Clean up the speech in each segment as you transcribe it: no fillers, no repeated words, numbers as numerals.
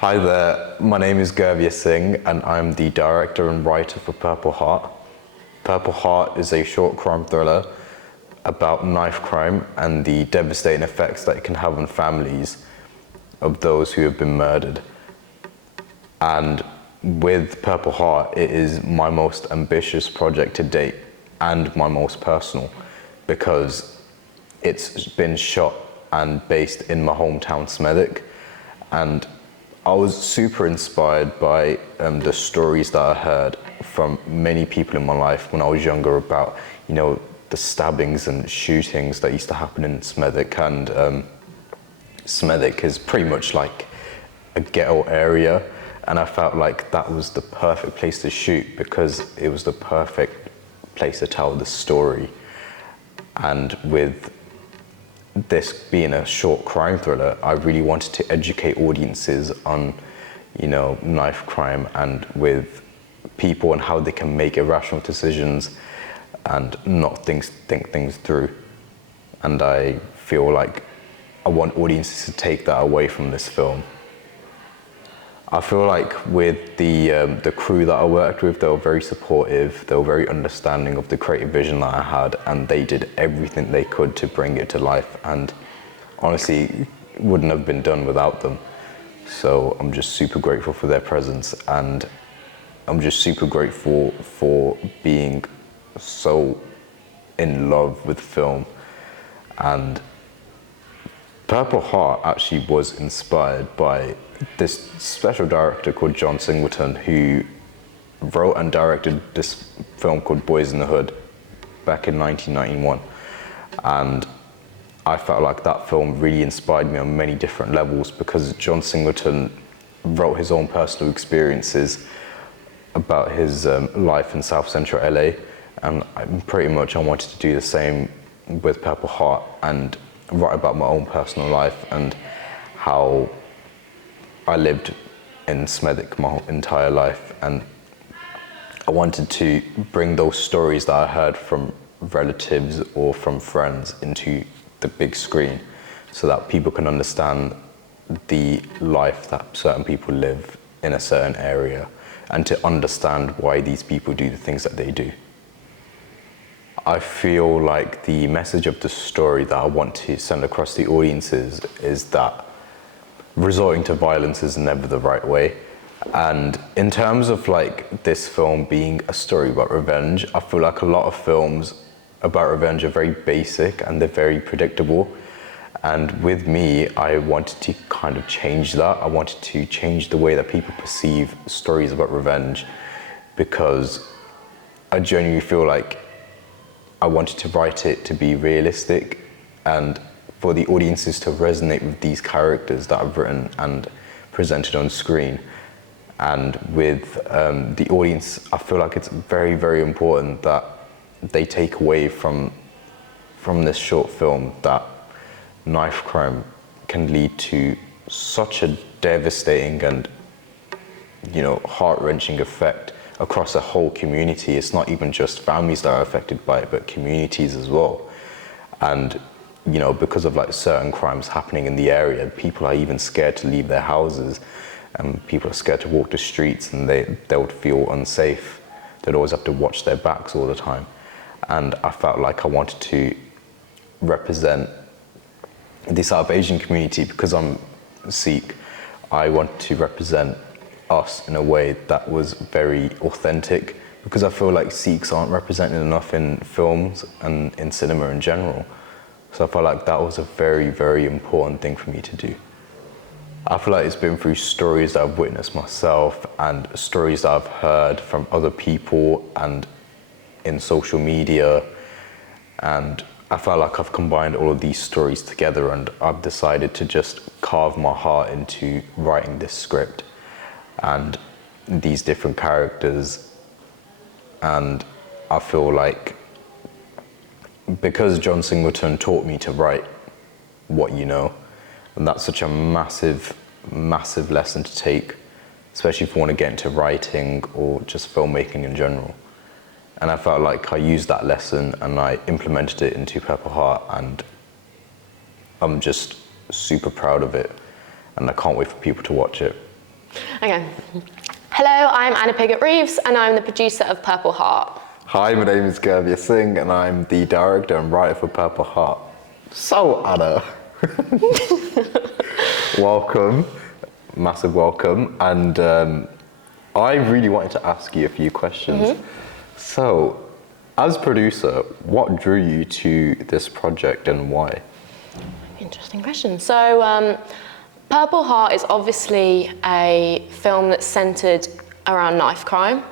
Hi there, my name is Gurveer Singh and I'm the director and writer for Purple Heart. Purple Heart is a short crime thriller about knife crime and the devastating effects that it can have on families of those who have been murdered. And with Purple Heart, it is my most ambitious project to date and my most personal because it's been shot and based in my hometown Smethwick, and I was super inspired by the stories that I heard from many people in my life when I was younger about, the stabbings and shootings that used to happen in Smethwick. And Smethwick is pretty much like a ghetto area, and I felt like that was the perfect place to shoot because it was the perfect place to tell the story. And with this being a short crime thriller, I really wanted to educate audiences on, knife crime and with people and how they can make irrational decisions and not think things through. And I feel like I want audiences to take that away from this film. I feel like with the crew that I worked with, they were very supportive, they were very understanding of the creative vision that I had, and they did everything they could to bring it to life, and honestly, it wouldn't have been done without them. So I'm just super grateful for their presence, and I'm just super grateful for being so in love with film. And Purple Heart actually was inspired by this special director called John Singleton, who wrote and directed this film called Boys in the Hood back in 1991. And I felt like that film really inspired me on many different levels because John Singleton wrote his own personal experiences about his life in South Central LA. And pretty much I wanted to do the same with Purple Heart and write about my own personal life and how I lived in Smethwick my entire life, and I wanted to bring those stories that I heard from relatives or from friends into the big screen so that people can understand the life that certain people live in a certain area and to understand why these people do the things that they do. I feel like the message of the story that I want to send across the audiences is that resorting to violence is never the right way. And in terms of like this film being a story about revenge, I feel like a lot of films about revenge are very basic and they're very predictable. And with me, I wanted to kind of change that. I wanted to change the way that people perceive stories about revenge because I genuinely feel like I wanted to write it to be realistic and for the audiences to resonate with these characters that I've written and presented on screen. And with the audience, I feel like it's very, very important that they take away from this short film that knife crime can lead to such a devastating and, heart-wrenching effect across a whole community. It's not even just families that are affected by it, but communities as well. And because of like certain crimes happening in the area, people are even scared to leave their houses, and people are scared to walk the streets, and they would feel unsafe. They'd always have to watch their backs all the time. And I felt like I wanted to represent the South Asian community because I'm Sikh. I wanted to represent us in a way that was very authentic because I feel like Sikhs aren't represented enough in films and in cinema in general. So I felt like that was a very, very important thing for me to do. I feel like it's been through stories that I've witnessed myself and stories that I've heard from other people and in social media. And I felt like I've combined all of these stories together and I've decided to just carve my heart into writing this script and these different characters. And I feel like because John Singleton taught me to write what you know, and that's such a massive, massive lesson to take, especially if you want to get into writing or just filmmaking in general. And I felt like I used that lesson and I implemented it into Purple Heart, and I'm just super proud of it, and I can't wait for people to watch it. Okay. Hello, I'm Anna Piggot-Reeves and I'm the producer of Purple Heart. Hi, my name is Gurvia Singh and I'm the director and writer for Purple Heart. So, Anna, welcome, massive welcome. And I really wanted to ask you a few questions. So, as producer, what drew you to this project and why? Interesting question. So, Purple Heart is obviously a film that's centred around knife crime,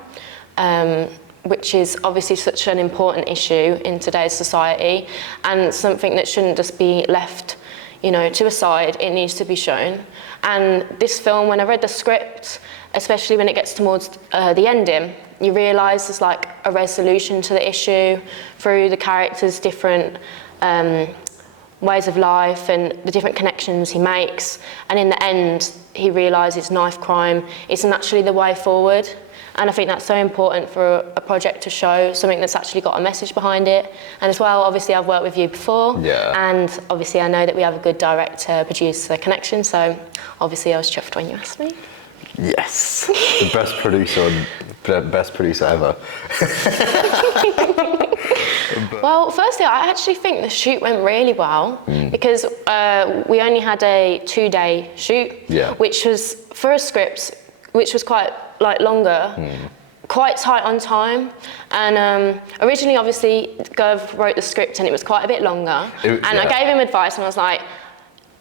which is obviously such an important issue in today's society and something that shouldn't just be left, to a side. It needs to be shown. And this film, when I read the script, especially when it gets towards the ending, you realise there's like a resolution to the issue through the characters' different ways of life and the different connections he makes. And in the end, he realises knife crime isn't actually the way forward. And I think that's so important for a project to show something that's actually got a message behind it. And as well, obviously, I've worked with you before. Yeah. And obviously, I know that we have a good director-producer connection. So obviously, I was chuffed when you asked me. Yes, the best producer ever. Well, firstly, I actually think the shoot went really well because we only had a 2-day shoot, which was for a script which was quite longer, quite tight on time. And originally, obviously, Gov wrote the script and it was quite a bit longer. I gave him advice and I was like,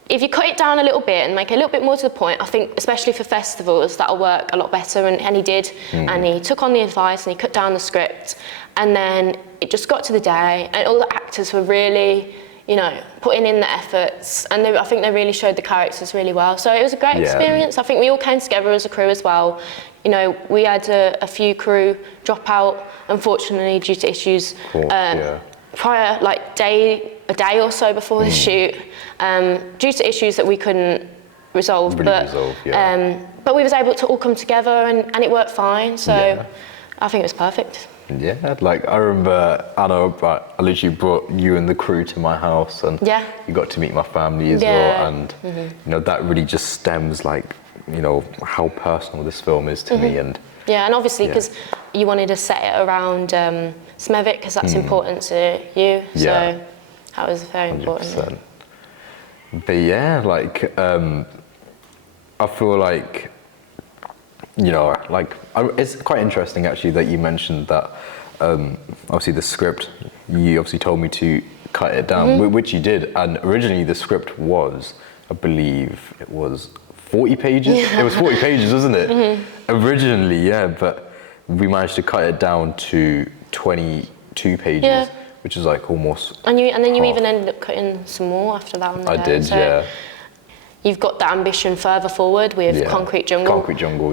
if you cut it down a little bit and make it a little bit more to the point, I think, especially for festivals, that'll work a lot better. And he did. And he took on the advice and he cut down the script. And then it just got to the day and all the actors were really, putting in the efforts. And I think they really showed the characters really well. So it was a great experience. I think we all came together as a crew as well. We had a few crew drop out, unfortunately, due to issues prior, a day or so before the shoot, due to issues that we couldn't resolve. But we was able to all come together and it worked fine. So I think it was perfect. Yeah, I remember, Anna, I literally brought you and the crew to my house and you got to meet my family as well. And, that really just stems how personal this film is to me. And obviously because you wanted to set it around Smethwick because that's important to you. So that was very 100%. Important. But I feel it's quite interesting actually that you mentioned that obviously the script, you obviously told me to cut it down, which you did. And originally the script was, I believe it was 40 pages. It was 40 pages, wasn't it? Originally, but we managed to cut it down to 22 pages, which is almost and then you half. even ended up cutting some more after that on the day. I did, so you've got that ambition further forward with Concrete Jungle. Concrete Jungle,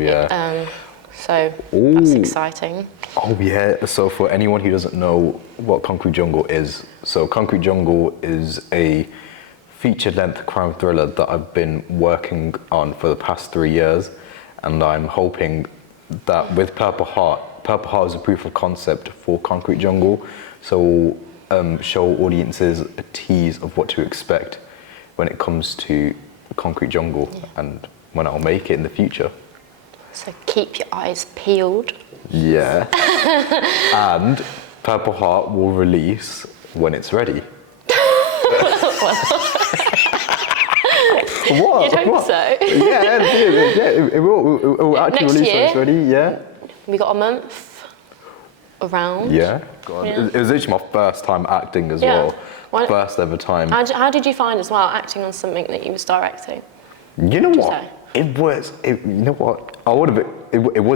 so that's exciting. Oh yeah, so for anyone who doesn't know what Concrete Jungle is, so Concrete Jungle is a feature-length crime thriller that I've been working on for the past 3 years, and I'm hoping that with Purple Heart is a proof of concept for Concrete Jungle, so show audiences a tease of what to expect when it comes to Concrete Jungle and when I'll make it in the future. So keep your eyes peeled. Yeah. And Purple Heart will release when it's ready. What? You'd hope so. It will actually Next release year, when it's ready, We got a month around. God. It was actually my first time acting as well. First ever time. How did you find as well acting on something that you was directing? You know what? It was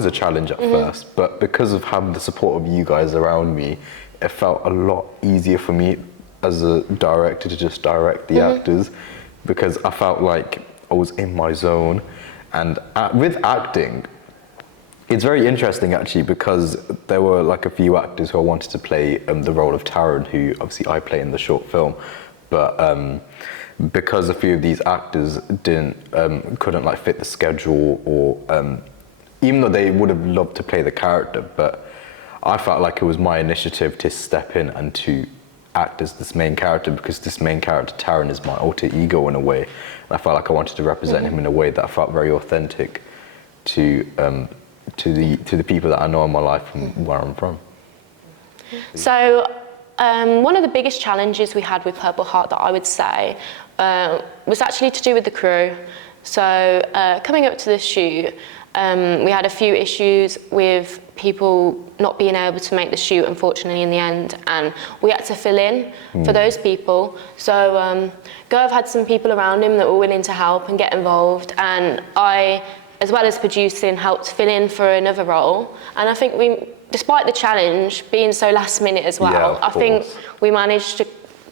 a challenge at first, but because of having the support of you guys around me, it felt a lot easier for me as a director to just direct the actors, because I felt like I was in my zone. And with acting, it's very interesting actually, because there were a few actors who I wanted to play the role of Taron, who obviously I play in the short film, but because a few of these actors couldn't fit the schedule, or even though they would have loved to play the character, but I felt like it was my initiative to step in and to act as this main character, because this main character, Taron, is my alter ego in a way. And I felt like I wanted to represent him in a way that felt very authentic to the people that I know in my life and where I'm from. So one of the biggest challenges we had with Purple Heart that I would say was actually to do with the crew. So coming up to the shoot, we had a few issues with people not being able to make the shoot, unfortunately, in the end, and we had to fill in for those people. So Gov had some people around him that were willing to help and get involved, and I, as well as producing, helped fill in for another role. And I think we, despite the challenge being so last minute as well, I think we managed to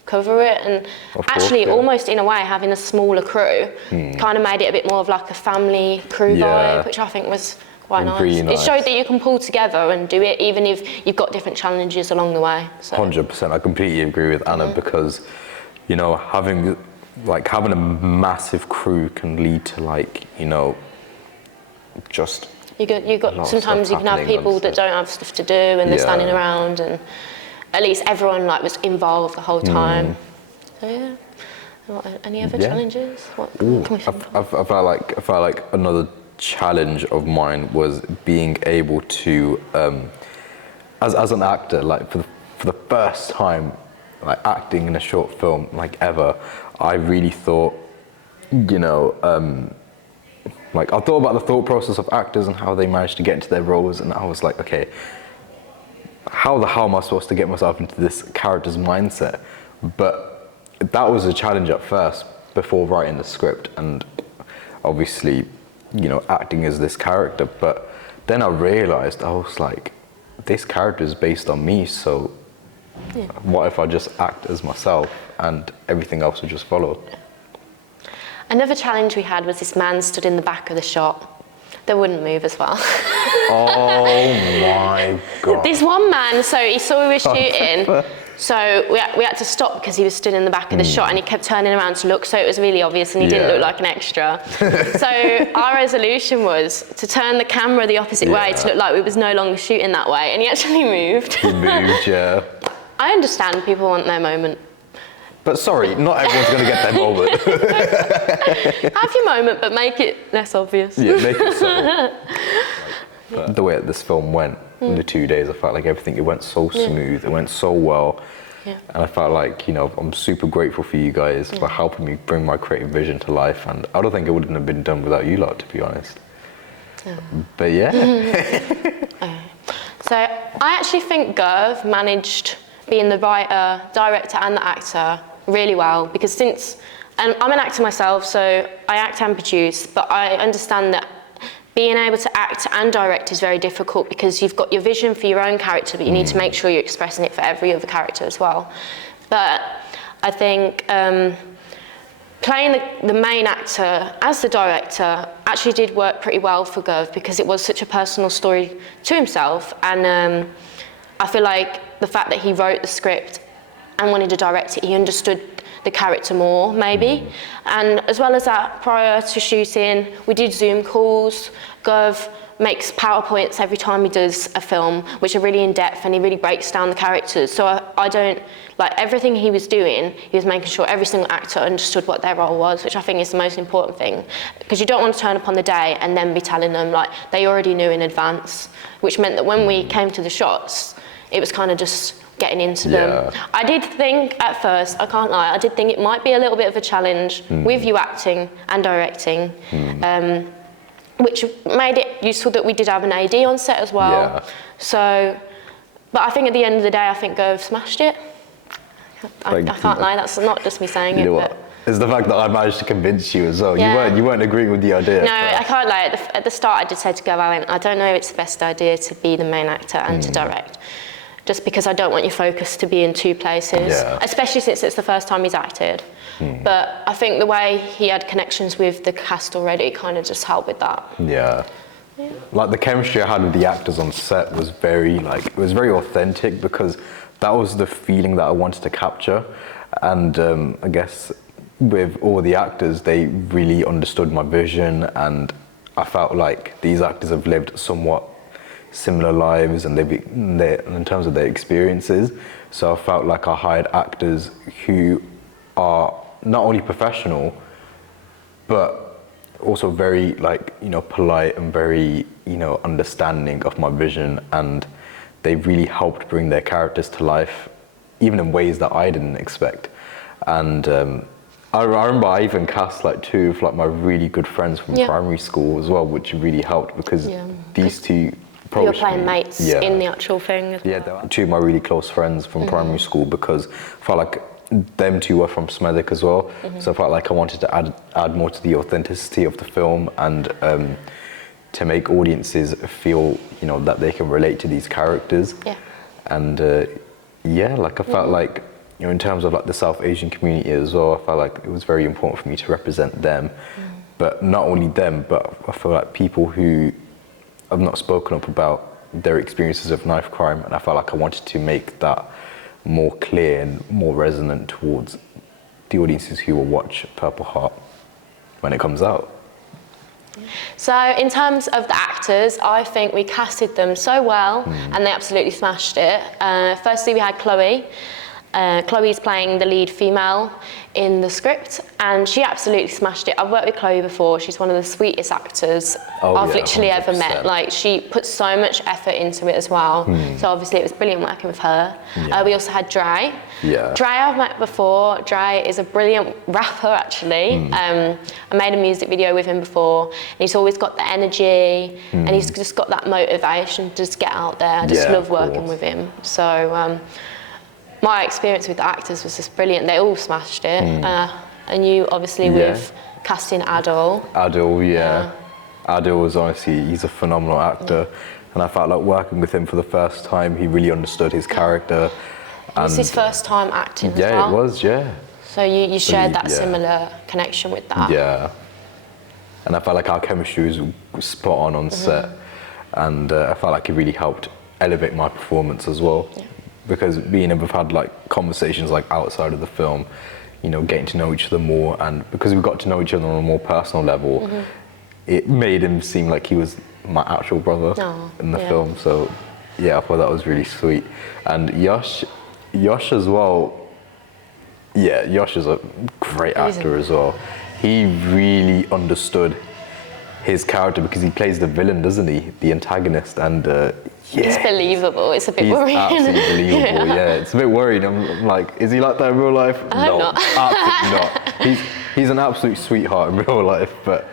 cover it, and actually almost in a way having a smaller crew kind of made it a bit more of like a family crew vibe, which I think was quite nice. Really nice. It showed that you can pull together and do it even if you've got different challenges along the way. So. 100%, I completely agree with Anna, because you know, having a massive crew can lead to, like, you know, just you got sometimes you can have people that don't have stuff to do and they're standing around, and at least everyone like was involved the whole time. So yeah. Any other challenges? What can we think of? I felt like another challenge of mine was being able to, as an actor, like for the first time, like acting in a short film, like ever, I really thought, you know, like I thought about the thought process of actors and how they managed to get into their roles, and I was like, okay, how the hell am I supposed to get myself into this character's mindset? But that was a challenge at first before writing the script, and obviously, you know, acting as this character. But then I realized, I was like, this character is based on me, so what if I just act as myself and everything else would just follow? Another challenge we had was this man stood in the back of the shot that wouldn't move as well. Oh my God. This one man, so he saw we were shooting, so we had to stop because he was stood in the back of the shot, and he kept turning around to look, so it was really obvious, and he didn't look like an extra. So our resolution was to turn the camera the opposite way to look like we was no longer shooting that way, and he actually moved. He moved, yeah. I understand people want their moment. But sorry, not everyone's going to get their moment. Have your moment, but make it less obvious. Yeah, make it subtle. The way that this film went in the 2 days, I felt like everything, it went so smooth, it went so well. Yeah. And I felt like, you know, I'm super grateful for you guys for helping me bring my creative vision to life. And I don't think it wouldn't have been done without you lot, to be honest. But yeah. So I actually think Gov managed being the writer, director and the actor really well, because and I'm an actor myself, so I act and produce, but I understand that being able to act and direct is very difficult because you've got your vision for your own character, but you need to make sure you're expressing it for every other character as well. But I think playing the main actor as the director actually did work pretty well for Gov, because it was such a personal story to himself, and I feel like the fact that he wrote the script and wanted to direct it, he understood the character more, maybe. And as well as that, prior to shooting, we did Zoom calls. Gov makes PowerPoints every time he does a film, which are really in-depth, and he really breaks down the characters. So I don't, like, everything he was doing, he was making sure every single actor understood what their role was, which I think is the most important thing. Because you don't want to turn up on the day and then be telling them, like, they already knew in advance, which meant that when we came to the shots, it was kind of just getting into them. I did think at first, I can't lie, I did think it might be a little bit of a challenge with you acting and directing, which made it useful that we did have an AD on set as well. So, but I think at the end of the day, I think Gov smashed it. I can't lie, that's not just me saying it. But it's the fact that I managed to convince you as well. You weren't agreeing with the idea. No, I can't lie. At the start, I did say to Gov, I don't know if it's the best idea to be the main actor and to direct. Just because I don't want your focus to be in two places, especially since it's the first time he's acted. But I think the way he had connections with the cast already kind of just helped with that. Like the chemistry I had with the actors on set was very authentic, because that was the feeling that I wanted to capture. And I guess with all the actors, they really understood my vision, and I felt like these actors have lived somewhat similar lives, and in terms of their experiences. So I felt like I hired actors who are not only professional, but also very like, polite and very, understanding of my vision, and they really helped bring their characters to life, even in ways that I didn't expect. And I remember I even cast like two of like my really good friends from primary school as well, which really helped because these two you were playing mates in the actual thing as well. Yeah, they were two of my really close friends from primary school, because I felt like them two were from Smethwick as well. So I felt like I wanted to add more to the authenticity of the film, and to make audiences feel, that they can relate to these characters. Yeah. And like I felt like, in terms of like the South Asian community as well, I felt like it was very important for me to represent them. But not only them, but I feel like people who have not spoken up about their experiences of knife crime, and I felt like I wanted to make that more clear and more resonant towards the audiences who will watch Purple Heart when it comes out. So in terms of the actors, I think we casted them so well, and they absolutely smashed it. Firstly, we had Chloe. Chloe's playing the lead female in the script, and she absolutely smashed it. I've worked with Chloe before. She's one of the sweetest actors I've literally 100%. Ever met. Like, she puts so much effort into it as well. So obviously it was brilliant working with her. We also had Dre. Dre I've met before. Dre is a brilliant rapper, actually. I made a music video with him before, and he's always got the energy, and he's just got that motivation to just get out there. I just love working with him. So my experience with the actors was just brilliant. They all smashed it. And you, obviously, with casting Adil. Adil, Adil was honestly, he's a phenomenal actor. And I felt like working with him for the first time, he really understood his character. It was his first time acting as well. Yeah, it was, So you shared that similar connection with that. Yeah. And I felt like our chemistry was spot on set. And I felt like it really helped elevate my performance as well. Because we've had like conversations like outside of the film, getting to know each other more, and because we got to know each other on a more personal level, it made him seem like he was my actual brother in the film. So I thought that was really sweet. And Yash as well, Yash is a great actor as well. He really understood his character because he plays the villain, doesn't he? The antagonist, and he's believable. It's a bit worrying. He's absolutely believable. It's a bit worried. I'm like, is he like that in real life? No, not. Absolutely not. He's an absolute sweetheart in real life, but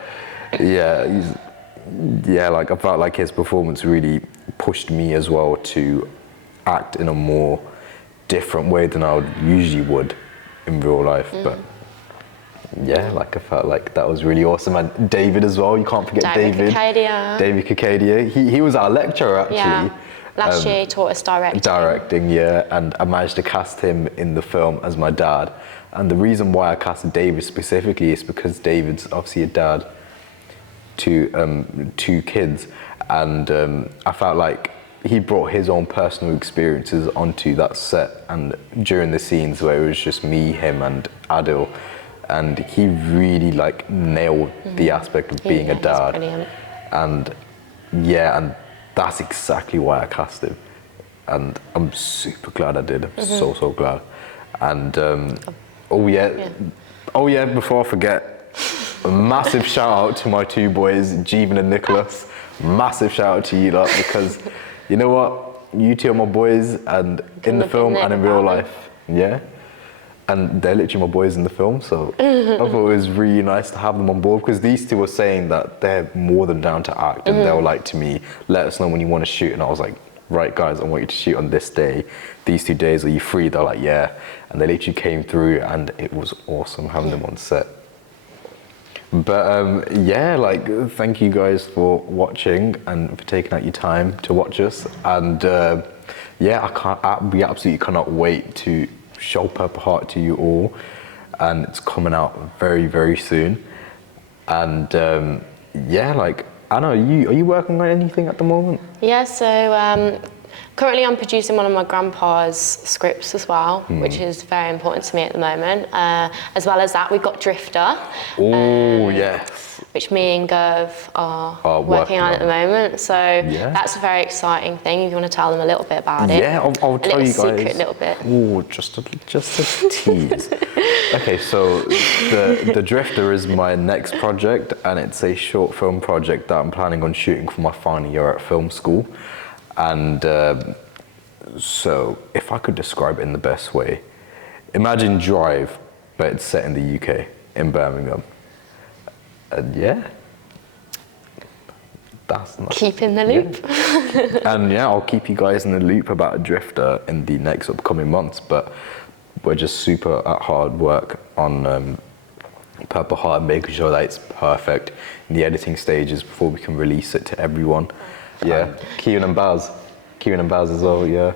like I felt like his performance really pushed me as well to act in a more different way than I usually would in real life, but. Like I felt like that was really awesome. And David as well, you can't forget David. David Kacadia. He was our lecturer actually. Yeah. Last year he taught us directing. And I managed to cast him in the film as my dad. And the reason why I casted David specifically is because David's obviously a dad to two kids, and I felt like he brought his own personal experiences onto that set, and during the scenes where it was just me, him and Adil, and he really like nailed the aspect of being a dad. And and that's exactly why I cast him, and I'm super glad I did. I'm so glad. And before I forget, a massive shout out to my two boys, Jeevan and Nicholas. Massive shout out to you lot, because you know what, you two are my boys, and in the film and in real life. And they're literally my boys in the film, so I thought it was really nice to have them on board, because these two were saying that they're more than down to act, and they were like to me, let us know when you want to shoot, and I was like, right guys, I want you to shoot on this day, these 2 days, are you free? They're like, yeah, and they literally came through, and it was awesome having them on set. But thank you guys for watching and for taking out your time to watch us, and we absolutely cannot wait to show Purple Heart to you all, and it's coming out very, very soon. And Anna, are you working on anything at the moment? So currently I'm producing one of my grandpa's scripts as well, which is very important to me at the moment. As well as that, we've got Drifter. Oh yes. which me and Gerv are working on at the moment. So that's a very exciting thing. If you want to tell them a little bit about it. Yeah, I'll tell you guys. A secret little bit. Oh, just a tease. Okay, so the Drifter is my next project, and it's a short film project that I'm planning on shooting for my final year at film school. And so, if I could describe it in the best way, imagine Drive, but it's set in the UK, in Birmingham. And that's not... Keep in the loop. Yeah. And I'll keep you guys in the loop about Drifter in the next upcoming months, but we're just super at hard work on Purple Heart, making sure that it's perfect in the editing stages before we can release it to everyone. Yeah, Kieran and Baz as well. Yeah,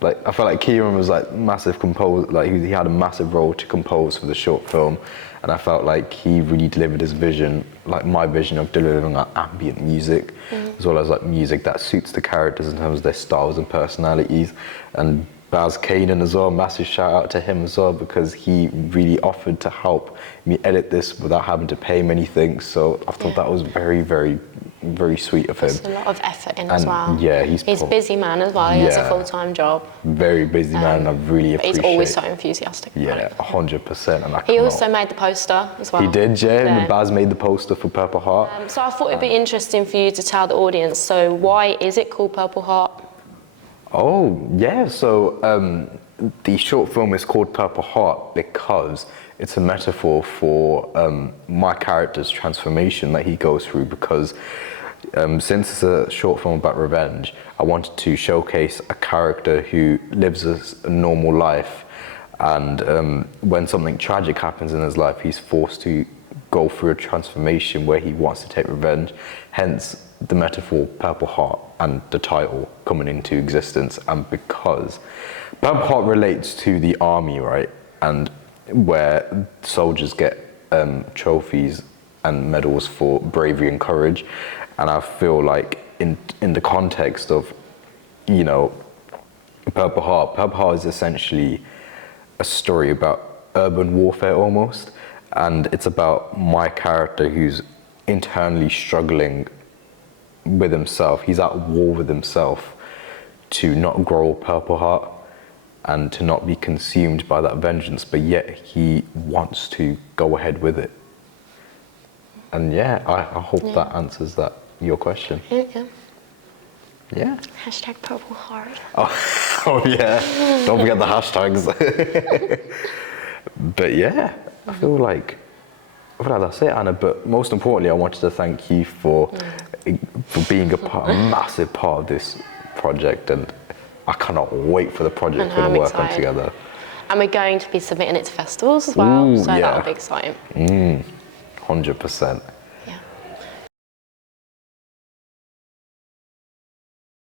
like I felt like Kieran was like massive composer. Like he had a massive role to compose for the short film, and I felt like he really delivered his vision, like my vision of delivering like ambient music, as well as like music that suits the characters in terms of their styles and personalities. And Baz Kanan as well, massive shout out to him as well, because he really offered to help me edit this without having to pay him anything. So I thought that was very, very, very sweet of him. There's a lot of effort in as well. Yeah, he's a busy man as well. He has a full-time job. Very busy man, and I really appreciate it. He's always so enthusiastic. Yeah, 100%. And he also made the poster as well. He did, and Baz made the poster for Purple Heart. So I thought it'd be interesting for you to tell the audience, so why is it called Purple Heart? Oh, yeah, so the short film is called Purple Heart because it's a metaphor for my character's transformation that he goes through, because since it's a short film about revenge, I wanted to showcase a character who lives a normal life, and when something tragic happens in his life, he's forced to go through a transformation where he wants to take revenge, hence the metaphor Purple Heart and the title coming into existence. And because Purple Heart relates to the army, right, and where soldiers get trophies and medals for bravery and courage, and I feel like in the context of, you know, Purple Heart is essentially a story about urban warfare almost, and it's about my character who's internally struggling with himself. He's at war with himself to not grow a Purple Heart and to not be consumed by that vengeance, but yet he wants to go ahead with it. And I hope that answers your question. Yeah. Hashtag Purple Heart. Oh yeah, don't forget the hashtags. But I feel like that's it, Anna. But most importantly, I wanted to thank you for being a massive part of this project, and I cannot wait for the project to work on together. And we're going to be submitting it to festivals as well, so that'll be exciting. 100%.